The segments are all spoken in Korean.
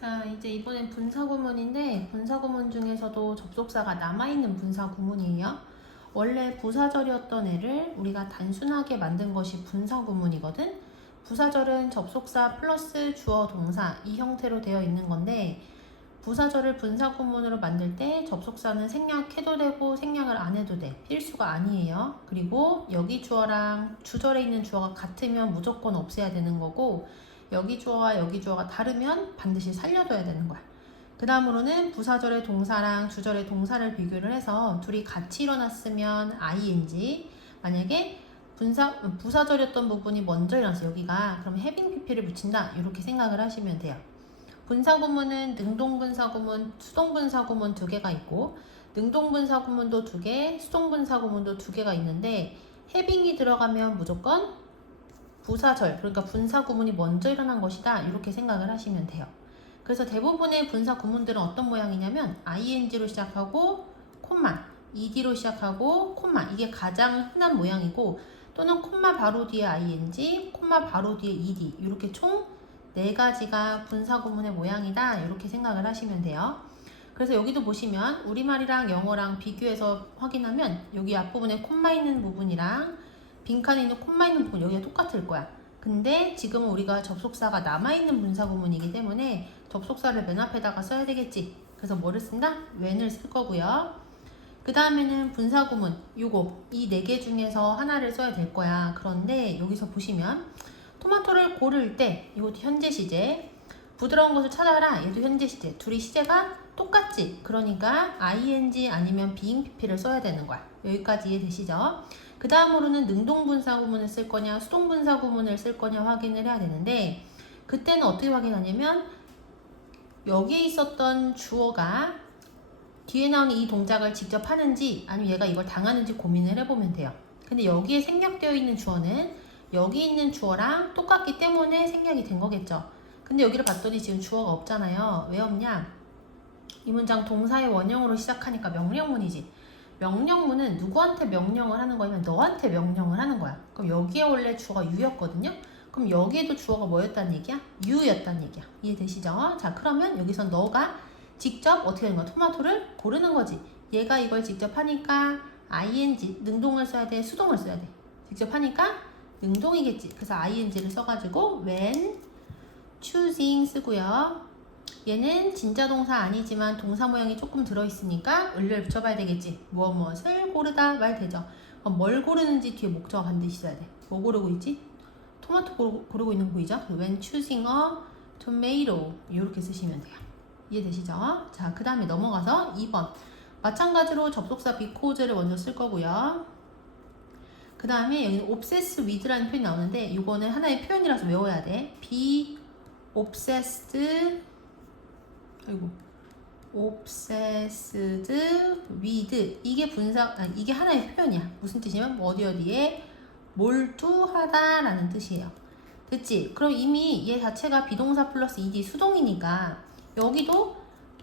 자, 이제 이번엔 분사구문인데 분사구문 중에서도 접속사가 남아있는 분사구문이에요. 원래 부사절이었던 애를 우리가 단순하게 만든 것이 분사구문이거든. 부사절은 접속사 플러스 주어 동사 이 형태로 되어 있는 건데 부사절을 분사구문으로 만들 때 접속사는 생략해도 되고 생략을 안 해도 돼. 필수가 아니에요. 그리고 여기 주어랑 주절에 있는 주어가 같으면 무조건 없애야 되는 거고 여기 주어와 여기 주어가 다르면 반드시 살려둬야 되는 거야. 그 다음으로는 부사절의 동사랑 주절의 동사를 비교를 해서 둘이 같이 일어났으면 ing, 만약에 부사절이었던 부분이 먼저 일어났어 여기가 그럼 having pp를 붙인다 이렇게 생각을 하시면 돼요. 분사구문은 능동분사구문, 수동분사구문 두 개가 있고 능동분사구문도 두 개, 수동분사구문도 두 개가 있는데 having이 들어가면 무조건 부사절, 그러니까 분사구문이 먼저 일어난 것이다 이렇게 생각을 하시면 돼요. 그래서 대부분의 분사구문들은 어떤 모양이냐면 ing로 시작하고 콤마, ed로 시작하고 콤마 이게 가장 흔한 모양이고 또는 콤마 바로 뒤에 ing, 콤마 바로 뒤에 ed 이렇게 총 4가지가 분사구문의 모양이다 이렇게 생각을 하시면 돼요. 그래서 여기도 보시면 우리말이랑 영어랑 비교해서 확인하면 여기 앞부분에 콤마 있는 부분이랑 빈칸에 있는 콤마 있는 부분 여기가 똑같을 거야. 근데 지금은 우리가 접속사가 남아있는 분사구문이기 때문에 접속사를 맨 앞에다가 써야 되겠지. 그래서 뭐를 쓴다? when을 쓸 거고요. 그 다음에는 분사구문 요거 이 4개 중에서 하나를 써야 될 거야. 그런데 여기서 보시면 토마토를 고를 때 이것도 현재 시제 부드러운 것을 찾아라 얘도 현재 시제 둘이 시제가 똑같지. 그러니까 ing 아니면 being pp를 써야 되는 거야. 여기까지 이해되시죠? 그 다음으로는 능동분사구문을 쓸 거냐 수동분사구문을 쓸 거냐 확인을 해야 되는데 그때는 어떻게 확인하냐면 여기에 있었던 주어가 뒤에 나오는 이 동작을 직접 하는지 아니면 얘가 이걸 당하는지 고민을 해보면 돼요. 근데 여기에 생략되어 있는 주어는 여기 있는 주어랑 똑같기 때문에 생략이 된 거겠죠. 근데 여기를 봤더니 지금 주어가 없잖아요. 왜 없냐? 이 문장 동사의 원형으로 시작하니까 명령문이지. 명령문은 누구한테 명령을 하는 거냐면 너한테 명령을 하는 거야. 그럼 여기에 원래 주어가 you였거든요. 그럼 여기에도 주어가 뭐였다는 얘기야? you였다는 얘기야. 이해되시죠? 자, 그러면 여기서 너가 직접 어떻게 하는 거야? 토마토를 고르는 거지. 얘가 이걸 직접 하니까 ing, 능동을 써야 돼? 수동을 써야 돼? 직접 하니까 능동이겠지. 그래서 ing를 써가지고 when choosing 쓰고요. 얘는 진짜 동사 아니지만 동사 모양이 조금 들어있으니까 을을 붙여봐야 되겠지. 무엇을 고르다 말 되죠. 그럼 뭘 고르는지 뒤에 목적어 반드시 써야 돼. 뭐 고르고 있지? 토마토 고르고 있는 거 보이죠? when choosing a tomato 이렇게 쓰시면 돼요. 이해되시죠? 자, 그 다음에 넘어가서 2번 마찬가지로 접속사 because를 먼저 쓸 거고요. 그 다음에 여기는 obsess with라는 표현이 나오는데 이거는 하나의 표현이라서 외워야 돼. be obsessed obsessed with 이게 이게 하나의 표현이야. 무슨 뜻이냐면 어디에 몰두하다 라는 뜻이에요. 됐지? 그럼 이미 얘 자체가 비동사 플러스 ed 수동이니까 여기도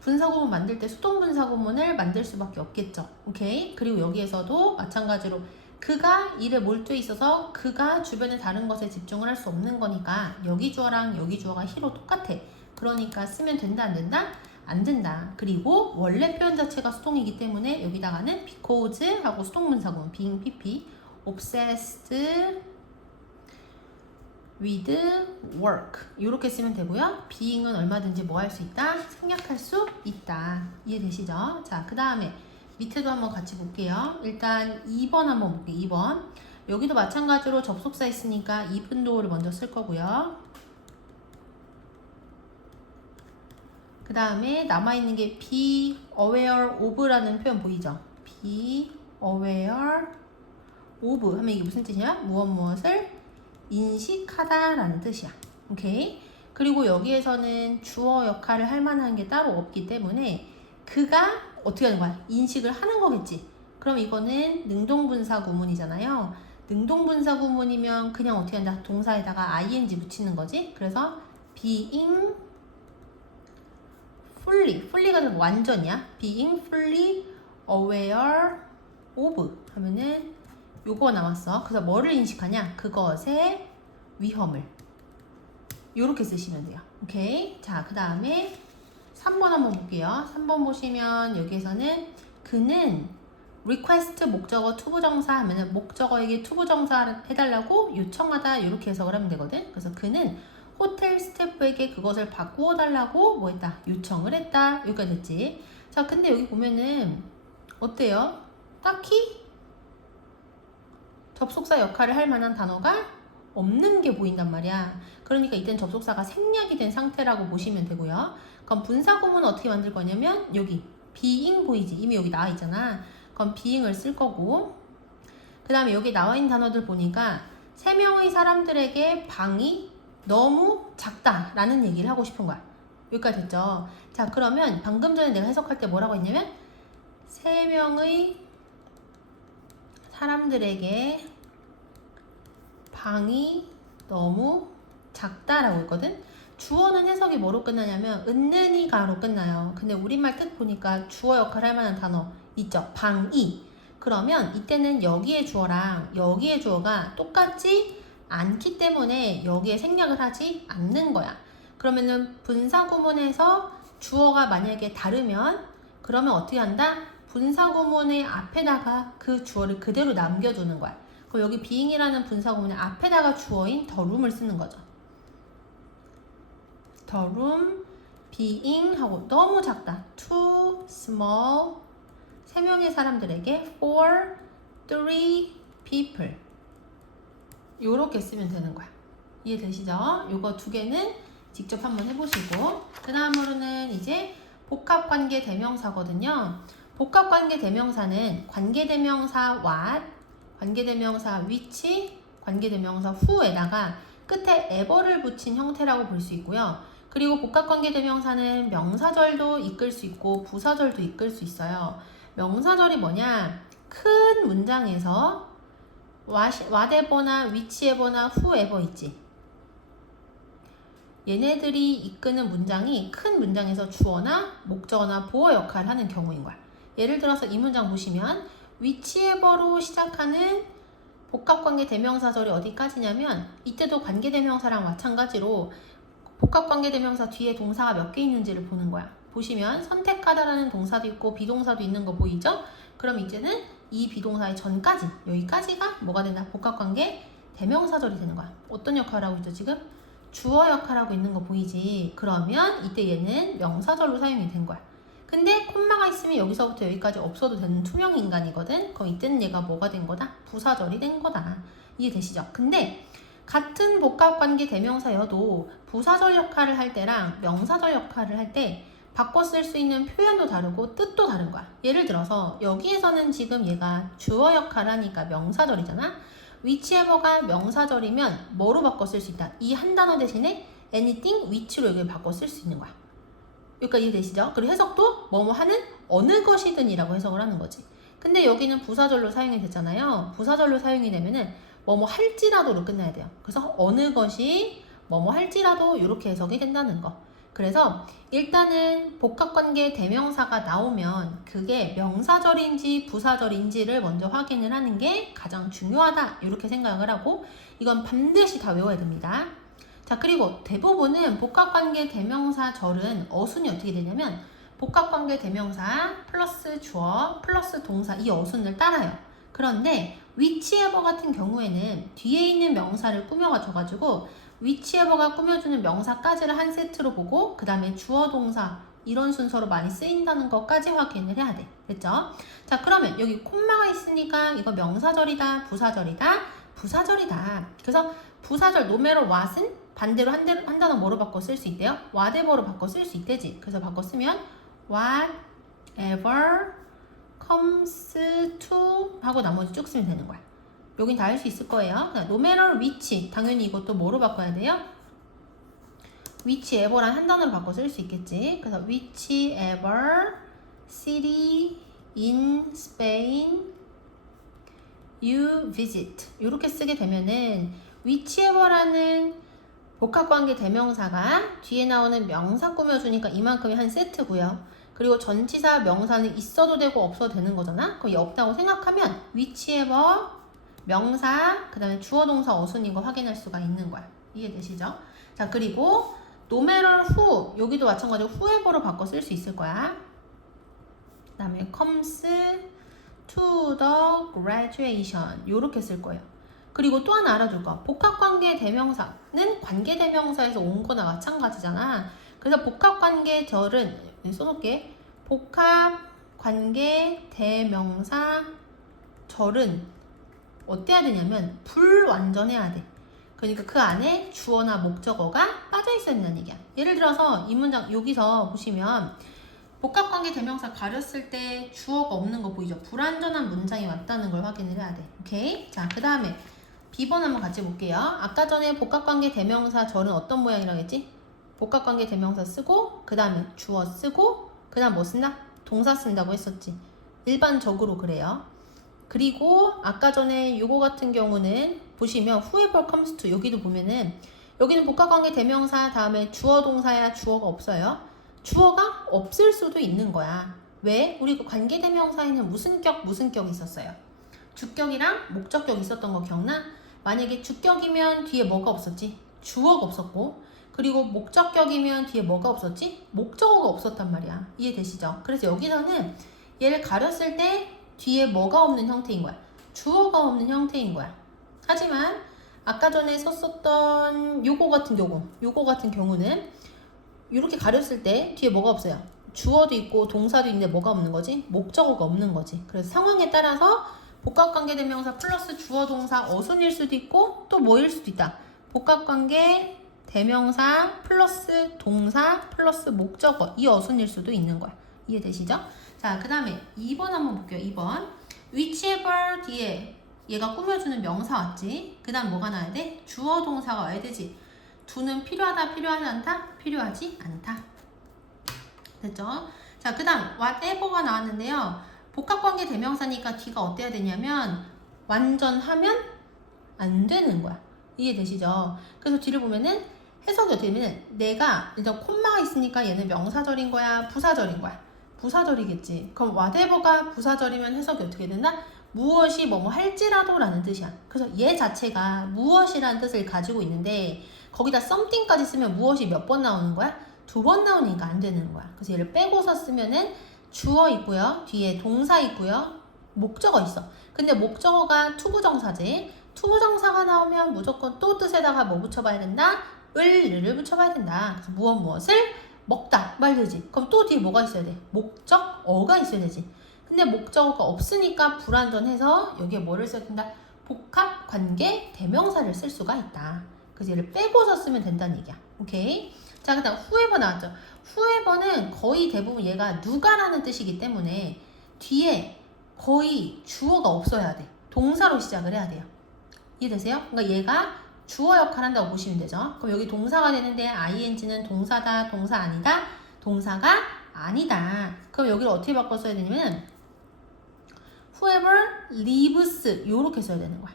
분사구문 만들 때 수동 분사구문을 만들 수밖에 없겠죠. 오케이? 그리고 여기에서도 마찬가지로 그가 일에 몰두해 있어서 그가 주변의 다른 것에 집중을 할 수 없는 거니까 여기 주어랑 여기 주어가 he로 똑같아. 그러니까 쓰면 된다 안 된다? 안 된다. 그리고 원래 표현 자체가 수동이기 때문에 여기다가는 because 하고 수동분사구문 being pp obsessed with work 이렇게 쓰면 되고요. being은 얼마든지 뭐 할 수 있다? 생략할 수 있다. 이해되시죠? 자, 그 다음에 밑에도 한번 같이 볼게요. 일단 2번 한번 볼게요. 2번 여기도 마찬가지로 접속사 있으니까 even though를 먼저 쓸 거고요. 그 다음에 남아있는 게 be aware of라는 표현 보이죠? be aware of 하면 이게 무슨 뜻이야? 무엇을 인식하다 라는 뜻이야. 오케이? 그리고 여기에서는 주어 역할을 할 만한 게 따로 없기 때문에 그가 어떻게 하는 거야? 인식을 하는 거겠지. 그럼 이거는 능동분사 구문이잖아요. 능동분사 구문이면 그냥 어떻게 한다? 동사에다가 ing 붙이는 거지. 그래서 being fully가 완전이야. being fully aware of 하면은 요거 남았어. 그래서 뭐를 인식하냐? 그것의 위험을. 요렇게 쓰시면 돼요. 오케이. 자, 그 다음에 3번 한번 볼게요. 3번 보시면 여기에서는 그는 request 목적어 투부정사 하면은 목적어에게 투부정사 해달라고 요청하다 이렇게 해석을 하면 되거든. 그래서 그는 호텔 스태프에게 그것을 바꾸어 달라고 뭐 했다? 요청을 했다. 여기까지 됐지. 자, 근데 여기 보면은 어때요? 딱히 접속사 역할을 할 만한 단어가 없는 게 보인단 말이야. 그러니까 이땐 접속사가 생략이 된 상태라고 보시면 되고요. 그럼 분사구문은 어떻게 만들 거냐면 여기 being 보이지? 이미 여기 나와 있잖아. 그럼 being을 쓸 거고 그 다음에 여기 나와 있는 단어들 보니까 3명의 사람들에게 방이 너무 작다라는 얘기를 하고 싶은 거야. 여기까지 됐죠? 자, 그러면 방금 전에 내가 해석할 때 뭐라고 했냐면 3명의 사람들에게 방이 너무 작다라고 했거든. 주어는 해석이 뭐로 끝나냐면 은는이가로 끝나요. 근데 우리말 뜻 보니까 주어 역할을 할 만한 단어 있죠. 방이. 그러면 이때는 여기에 주어랑 여기에 주어가 똑같지 않기 때문에 여기에 생략을 하지 않는 거야. 그러면은 분사구문에서 주어가 만약에 다르면 그러면 어떻게 한다? 분사구문의 앞에다가 그 주어를 그대로 남겨두는 거야. 그럼 여기 being이라는 분사구문의 앞에다가 주어인 the room을 쓰는 거죠. the room, being 하고 너무 작다. too small. 3명의 사람들에게 for 3 people. 요렇게 쓰면 되는 거야. 이해되시죠? 요거 2개는 직접 한번 해보시고 그 다음으로는 이제 복합관계 대명사거든요. 복합관계 대명사는 관계대명사 what, 관계대명사 which, 관계대명사 who에다가 끝에 ever를 붙인 형태라고 볼 수 있고요. 그리고 복합관계대명사는 명사절도 이끌 수 있고 부사절도 이끌 수 있어요. 명사절이 뭐냐? 큰 문장에서 whatever나 whichever나 whoever 있지. 얘네들이 이끄는 문장이 큰 문장에서 주어나 목적어나 보어 역할을 하는 경우인 거야. 예를 들어서 이 문장 보시면 whichever로 시작하는 복합관계 대명사절이 어디까지냐면 이때도 관계대명사랑 마찬가지로 복합관계 대명사 뒤에 동사가 몇 개 있는지를 보는 거야. 보시면 선택하다라는 동사도 있고 비동사도 있는 거 보이죠? 그럼 이제는 이 비동사의 전까지 여기까지가 뭐가 된다? 복합관계 대명사절이 되는 거야. 어떤 역할을 하고 있죠 지금? 주어 역할하고 있는 거 보이지? 그러면 이때 얘는 명사절로 사용이 된 거야. 근데 콤마가 있으면 여기서부터 여기까지 없어도 되는 투명 인간이거든? 그럼 이때는 얘가 뭐가 된 거다? 부사절이 된 거다. 이해되시죠? 근데 같은 복합관계 대명사여도 부사절 역할을 할 때랑 명사절 역할을 할 때 바꿔 쓸 수 있는 표현도 다르고 뜻도 다른 거야. 예를 들어서 여기에서는 지금 얘가 주어 역할을 하니까 명사절이잖아. whichever가 명사절이면 뭐로 바꿔 쓸 수 있다? 이 한 단어 대신에 anything which로 여기를 바꿔 쓸 수 있는 거야. 여기까지 이해되시죠? 그리고 해석도 뭐뭐 하는 어느 것이든 이라고 해석을 하는 거지. 근데 여기는 부사절로 사용이 됐잖아요. 부사절로 사용이 되면은 뭐뭐 할지라도로 끝나야 돼요. 그래서 어느 것이 뭐뭐 할지라도 이렇게 해석이 된다는 거. 그래서 일단은 복합관계 대명사가 나오면 그게 명사절인지 부사절인지를 먼저 확인을 하는 게 가장 중요하다 이렇게 생각을 하고 이건 반드시 다 외워야 됩니다. 자, 그리고 대부분은 복합관계 대명사절은 어순이 어떻게 되냐면 복합관계 대명사 플러스 주어 플러스 동사 이 어순을 따라요. 그런데 whichever 같은 경우에는 뒤에 있는 명사를 꾸며가지고 whichever가 꾸며주는 명사까지를 한 세트로 보고 그 다음에 주어 동사 이런 순서로 많이 쓰인다는 것까지 확인을 해야 돼. 됐죠? 자, 그러면 여기 콤마가 있으니까 이거 명사절이다 부사절이다 부사절이다. 그래서 부사절 no matter what은 반대로 한 단어 뭐로 바꿔 쓸 수 있대요? whatever로 바꿔 쓸 수 있대지. 그래서 바꿔 쓰면 whatever comes to 하고 나머지 쭉 쓰면 되는 거야. 여긴 다 할 수 있을 거예요. no matter which 당연히 이것도 뭐로 바꿔야 돼요? whichever란 한 단어로 바꿔 쓸 수 있겠지. 그래서 whichever city in Spain you visit 이렇게 쓰게 되면은 whichever라는 복합관계 대명사가 뒤에 나오는 명사 꾸며주니까 이만큼이 한 세트고요. 그리고 전치사 명사는 있어도 되고 없어도 되는 거잖아. 거의 없다고 생각하면 whichever 명사 그 다음에 주어 동사 어순인 거 확인할 수가 있는 거야. 이해되시죠? 자, 그리고 no matter who 여기도 마찬가지로 whoever로 바꿔 쓸 수 있을 거야. 그 다음에 comes to the graduation 요렇게 쓸 거예요. 그리고 또 하나 알아둘 거. 복합관계 대명사는 관계대명사에서 온 거나 마찬가지잖아. 그래서 복합관계절은 써놓을게. 복합관계 대명사 절은 어때야 되냐면 불완전해야 돼. 그러니까 그 안에 주어나 목적어가 빠져 있어야 된다는 얘기야. 예를 들어서 이 문장 여기서 보시면 복합관계 대명사 가렸을 때 주어가 없는 거 보이죠? 불완전한 문장이 왔다는 걸 확인을 해야 돼. 오케이? 자, 그 다음에 B번 한번 같이 볼게요. 아까 전에 복합관계 대명사 절은 어떤 모양이라고 했지? 복합관계 대명사 쓰고 그 다음에 주어 쓰고 그 다음 뭐 쓴다? 동사 쓴다고 했었지. 일반적으로 그래요. 그리고 아까 전에 요거 같은 경우는 보시면 whoever comes to 여기도 보면은 여기는 복합관계 대명사 다음에 주어 동사야 주어가 없어요. 주어가 없을 수도 있는 거야. 왜? 우리 그 관계 대명사에는 무슨 격이 있었어요. 주격이랑 목적격 있었던 거 기억나? 만약에 주격이면 뒤에 뭐가 없었지? 주어가 없었고 그리고 목적격이면 뒤에 뭐가 없었지? 목적어가 없었단 말이야. 이해되시죠? 그래서 여기서는 얘를 가렸을 때 뒤에 뭐가 없는 형태인 거야. 주어가 없는 형태인 거야. 하지만 아까 전에 썼었던 요거 같은 경우는 이렇게 가렸을 때 뒤에 뭐가 없어요. 주어도 있고 동사도 있는데 뭐가 없는 거지? 목적어가 없는 거지. 그래서 상황에 따라서 복합관계 대명사 플러스 주어 동사 어순일 수도 있고 또 뭐일 수도 있다. 복합관계 대명사 플러스 동사 플러스 목적어 이 어순일 수도 있는 거야. 이해되시죠? 자, 그 다음에 2번 한번 볼게요. 2번 whichever 뒤에 얘가 꾸며주는 명사 왔지. 그 다음 뭐가 나와야 돼? 주어 동사가 와야 되지. do는 필요하다 필요하지 않다? 필요하지 않다. 됐죠? 자, 그 다음 whatever가 나왔는데요. 복합관계 대명사니까 뒤가 어때야 되냐면 완전하면 안 되는 거야. 이해되시죠? 그래서 뒤를 보면은 해석이 어떻게 되면 내가 일단 콤마가 있으니까 얘는 명사절인 거야? 부사절인 거야? 부사절이겠지. 그럼 whatever가 부사절이면 해석이 어떻게 된다? 무엇이 뭐뭐 할지라도 라는 뜻이야. 그래서 얘 자체가 무엇이라는 뜻을 가지고 있는데 거기다 something까지 쓰면 무엇이 몇 번 나오는 거야? 2번 나오니까 안 되는 거야. 그래서 얘를 빼고서 쓰면은 주어 있고요. 뒤에 동사 있고요. 목적어 있어. 근데 목적어가 투부정사지. 투부정사가 나오면 무조건 또 뜻에다가 뭐 붙여봐야 된다? 을을 붙여봐야 된다. 그래서 무엇을 먹다 말되지. 그럼 또 뒤에 뭐가 있어야 돼? 목적어가 있어야 되지. 근데 목적어가 없으니까 불완전해서 여기에 뭐를 써야 된다? 복합관계 대명사를 쓸 수가 있다. 그래서 얘를 빼고서 쓰면 된다는 얘기야. 오케이? 자, 그 다음 whoever 나왔죠. whoever는 거의 대부분 얘가 누가라는 뜻이기 때문에 뒤에 거의 주어가 없어야 돼. 동사로 시작을 해야 돼요. 이해되세요? 그러니까 얘가 주어 역할을 한다고 보시면 되죠. 그럼 여기 동사가 되는데 ing는 동사다, 동사 아니다, 동사가 아니다. 그럼 여기를 어떻게 바꿔 써야 되냐면 whoever lives 요렇게 써야 되는 거야.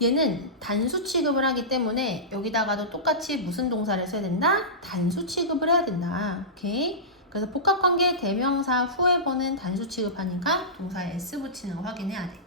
얘는 단수 취급을 하기 때문에 여기다가도 똑같이 무슨 동사를 써야 된다? 단수 취급을 해야 된다. 오케이? 그래서 복합관계 대명사 whoever는 단수 취급하니까 동사에 s 붙이는 거 확인해야 돼.